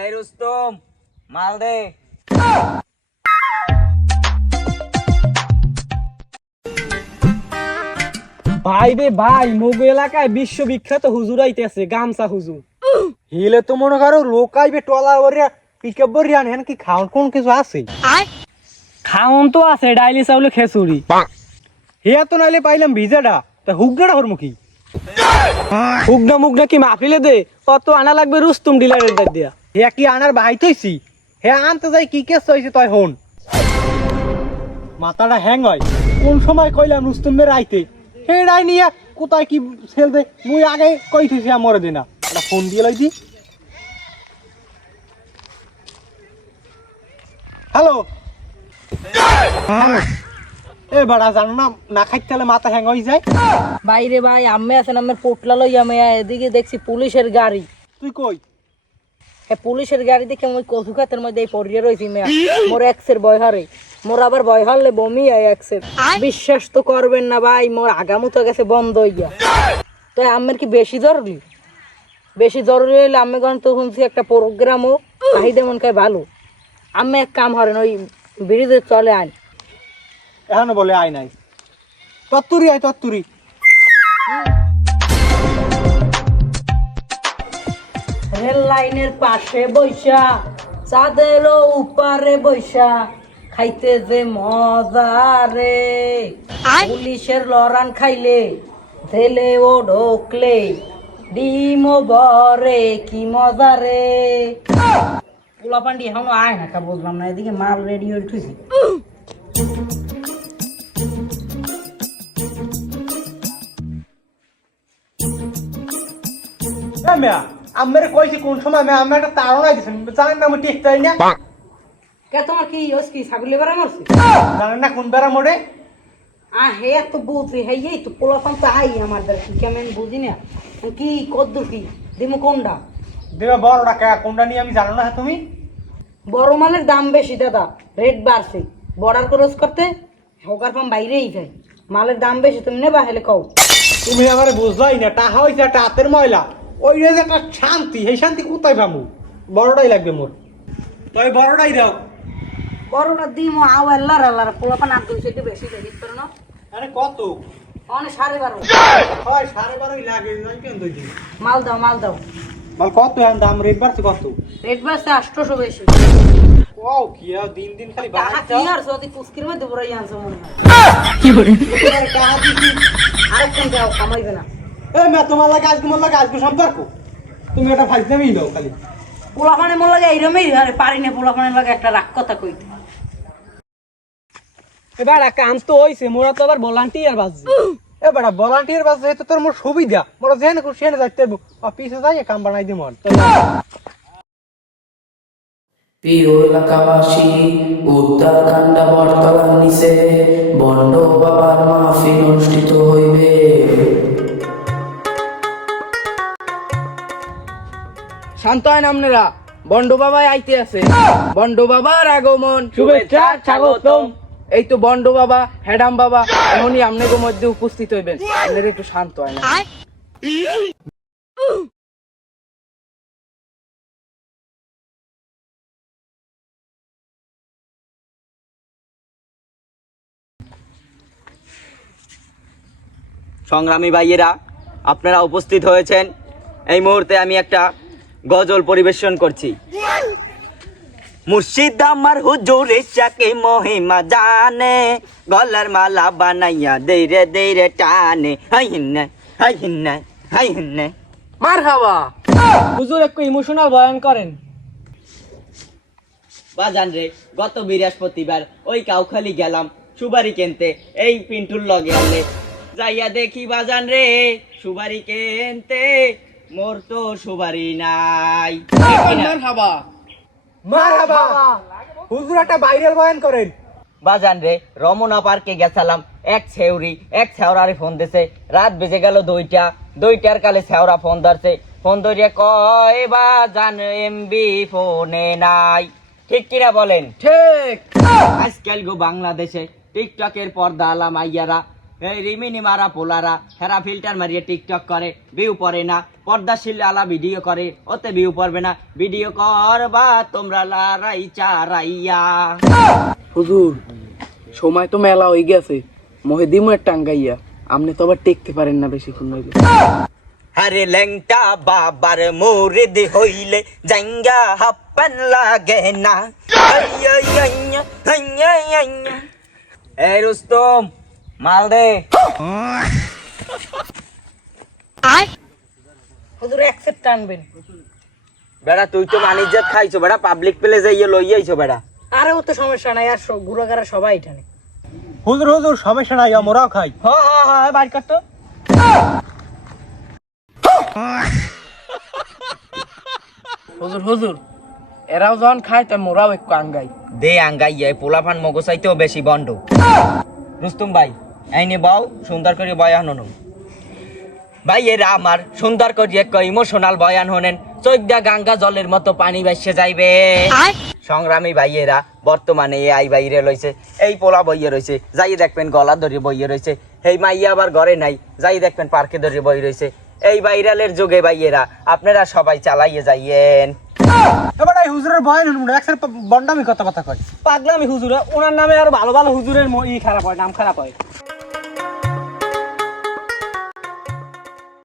এই রুস্তম, মাল দে। ভাই রে ভাই, মগু এলাকায় বিশ্ববিখ্যাত হুজুর আইতেছে, গামছা হুজুর। হিলে তো মনে করো লোক আইবে টলা ওরে পিকআপ বরি আন হেন কি খাওন কোন কিছু আছে? খাওন তো আছে, ডাইলি চাউলে খেচুরি। হিয়া তো নাইলে পাইলাম ভিজাটা, তা হুগনাটা হরমু কি? হুগনা মুগনা কি মাহফিলে দে, কত আনা লাগবে রুস্তুম ডিলারের দাঁত দিয়া। হিয়া কি আনার ভাই থইছি? হে আনতে যাই কি কেস হইছে তয় হন। মাথাটা হ্যাং হয়, কোন সময় কইলাম রুস্তমের আইতে, হেডাই নিয়া কোথায় কি সেল দে, মুই আগে কই থইছি আমরে দিনা। এটা ফোন দিয়ে লই দি। হ্যালো, এ বাড়া জানো না, না খাইতে হলে মাথা হ্যাং হয়ে যায়। বাইরে ভাই আম্মে আছেন, আমার পোটলা লই আমি এদিকে দেখছি পুলিশের গাড়ি। তুই কই? হ্যাঁ, পুলিশের গাড়ি দেখে আমি কচু খাতের মধ্যে এই পড়িয়ে রয়েছি মেয়া। মোর এক্সের ভয় হারে, মোর আবার ভয় হারলে বমি আয় এক্সের। বিশ্বাস তো করবেন না ভাই, মোর আগামু তো গেছে বন্ধ হইয়া। তাই আম্মের কি বেশি জরুরি? বেশি জরুরি হইলে আম্মে গণ তো শুনছি একটা প্রোগ্রামও চাহিদা মন খায় ভালো। আম্মে এক কাম হরেন, ওই ব্রিজে চলে আন। এখনো বলে আয় নাই, তত্তুরি আয় তত্তুরি। রেল লাইনের পাশে বৈশা, চাঁদেরও উপারে বৈশা, খাইতে যে মজা রে। পুলিশের লড়ান খাইলে, ঢেলে ও ঢোকলে, ডিমও বরে কি মজা রে। পোলা পান্ডি এখনো আয় না, কা বুঝলাম না। এদিকে মাল রেডি হয়ে উঠেছি। এ মেয়া, আম্মেরে কইছি কোন সময়, মেয়া আমি একটা তাড়নাই দিছেন, জানেন না আমি টেক চাই না। কে তোমার কি ওস কি ছাগলে বেড়া মারছে? জানেন না কোন বেড়া মোড়ে? হে তো বুঝি, হে এই তো পোলা পান তো আই আমার দ্বারা, কি কেমন বুঝি না। কি কদ্দুর কি দিমু কোনটা? দেবে বড় টাকা কোনটা নিয়ে আমি জানো না তুমি? বড় মালের দাম বেশি দাদা, রেট বাড়ছে। বর্ডার ক্রস করতে হোকার পাম বাইরেই যায়, মালের দাম বেশি। তুমি নেবা হেলে কও। তুমি আমারে বুঝলাই না, টাকা হইছে একটা হাতের ময়লা, ওই যে একটা শান্তি, এই শান্তি কোথায় পামু? বড়টাই লাগবে মোর, তবে বড়টাই দাও। বড়টা দিমু আও আল্লাহর আল্লাহর, পোলা পান আর 200 একটু বেশি দেয় দিতে না। আরে কত অনেক 12.5 হয়? 12.5 লাগে নাই কেন দই দিন। মাল দাও, মাল দাও। মাল কত এখন দাম রেট বাড়ছে কত? রেট বাড়ছে 800 বেশি। ও কি আর দিন দিন খালি টাকা বাড়াচ্ছ। কি আর যদি কুস্কির মধ্যে বড়াই আনছো মনে হয়। টাকা দিছি আরেকটা দাও, কামাইবে না। এ মে তোমার লাগে আজকে সম্পর্ক, তুমি এটা ফাইজলামি দাও খালি। পোলা পানে মন লাগে এইরমেই আরে পারি না, পোলা পানের লাগে একটা রাগ কথা কইতে। এবার কাম তো হইছে, মোরা তো আবার ভলান্টিয়ার বাজছে। এ বেটা ভলান্টিয়ার বাস যেহেতু তোর মোর সুবিধা, মোরা যেন খুশি এনে যাইতে পারবো, আর পিছে যাই কাম বানাই দিই মন। প্রিয় এলাকাবাসী, উত্তরকাণ্ডা বটতলার নিচে বন্ড বাবার মাহফিল অনুষ্ঠিত হইবে। শান্ত হয় আপনারা, বন্ড বাবাই আইতে আছে। বন্ড বাবার আগমন, শুভেচ্ছা, স্বাগতম। এই তো বন্ড বাবা, হেডাম বাবা এমনই আপনাদের মধ্যে উপস্থিত হইবেন। আপনারা একটু শান্ত হয় না। সংগ্রামী ভাইয়েরা, আপনারা উপস্থিত হয়েছেন। এই মুহূর্তে আমি একটা গজল পরিবেশন করছি। মুর্শিদ আমার হুজুরের সাকে মহিমা জানে, গলার মালা বানাইয়া দেইরে দেইরে টানে, হাই হিন্নে হাই হিন্নে হাই হিন্নে। মারহাবা। হুজুর একটু ইমোশনাল বয়ান করেন। বাজান রে, গত বৃহস্পতিবার ওই কাউখালি গেলাম সুবারি কিনতে, এই পিন্টুর লগে আনলে যাইয়া দেখি বাজান রে সুবারি কিনতে, মোর তো সুবারি নাই। মারহাবা। মারহাবা। হুজুর একটা ভাইরাল বয়ান করেন। বাজান রে, রমনা পার্কে গেছিলাম, এক ছেউরারে ফোন দিছে, রাত বেজে গেল 2টার কালে ছেউরা ফোন ধরছে, ফোন ধরিয়া কয় বাজান এমবি ফোনে নাই। ঠিক কিনা বলেন? ঠিক। আজকাল গো বাংলাদেশে টিকটকের পর্দা আলা মাইয়ারা এই রিমিনি মারা পোলারা হেরা ফিল্টার মারিয়ে টিকটক করে ভিউ পড়ে না, পর্দাশীল আলা ভিডিও করে ওতে ভিউ পড়বে না, ভিডিও করবা তোমরা লারাই চারাইয়া। হুজুর সময় তো মেলা হয়ে গেছে, মহেদিমের টাঙ্গাইয়া আপনি তো আবার টেকতে পারেন না বেশিক্ষণ নইলে। আরে ল্যাংটা বাবার মুরিদ হইলে জাঙ্গা হাপ্পান লাগে না। এই রুস্তম মাল দে। হুজুর অ্যাকসেপ্ট আনবেন। বেড়া তুই তো মানিজ্জাত খাইছো বেড়া, পাবলিক প্লেসে ইয়ে লই আইছো বেড়া। আরে ও তো সমস্যা নাই, আর গুড়াগাড়া সবাই এখানে। হুজুর হুজুর সমস্যা নাই, আমরাও খাই। হ্যাঁ বাইর কর তো। হুজুর হুজুর এরাও যখন খায় তাই মোরাও একটু আঙ্গাই। দে আঙ্গাই পোলাফান মগসাইতেও বেশি বন্ড। রুস্তুম ভাই আইনে বাও সুন্দর করে বয়ান হনুন। ভাই এরা আমার সুন্দর করে এক ইমোশনাল বয়ান হনেন। চৈদ্যা গঙ্গা জলের মতো পানি ভাসে যাইবে। সংগ্রামী ভাইয়েরা বর্তমানে এই বাইরে লইছে, এই পোলা বইয়ে রয়েছে, যাই দেখবেন গলা ধরে বইয়ে রয়েছে। এই মাইয়া আবার ঘরে নাই, যাই দেখবেন পার্কে ধরে বই রয়েছে। এই ভাইরালের যুগে ভাইয়েরা আপনারা সবাই চালাইয়ে যাইয়েন। এবার এই হুজুরের বয়ান শুনুন, একসাথে বন্ডামি কথাবার্তা কয়। পাগলামি হুজুর, ওনার নামে আর ভালো ভালো হুজুরের খারাপ হয়, নাম খারাপ হয়।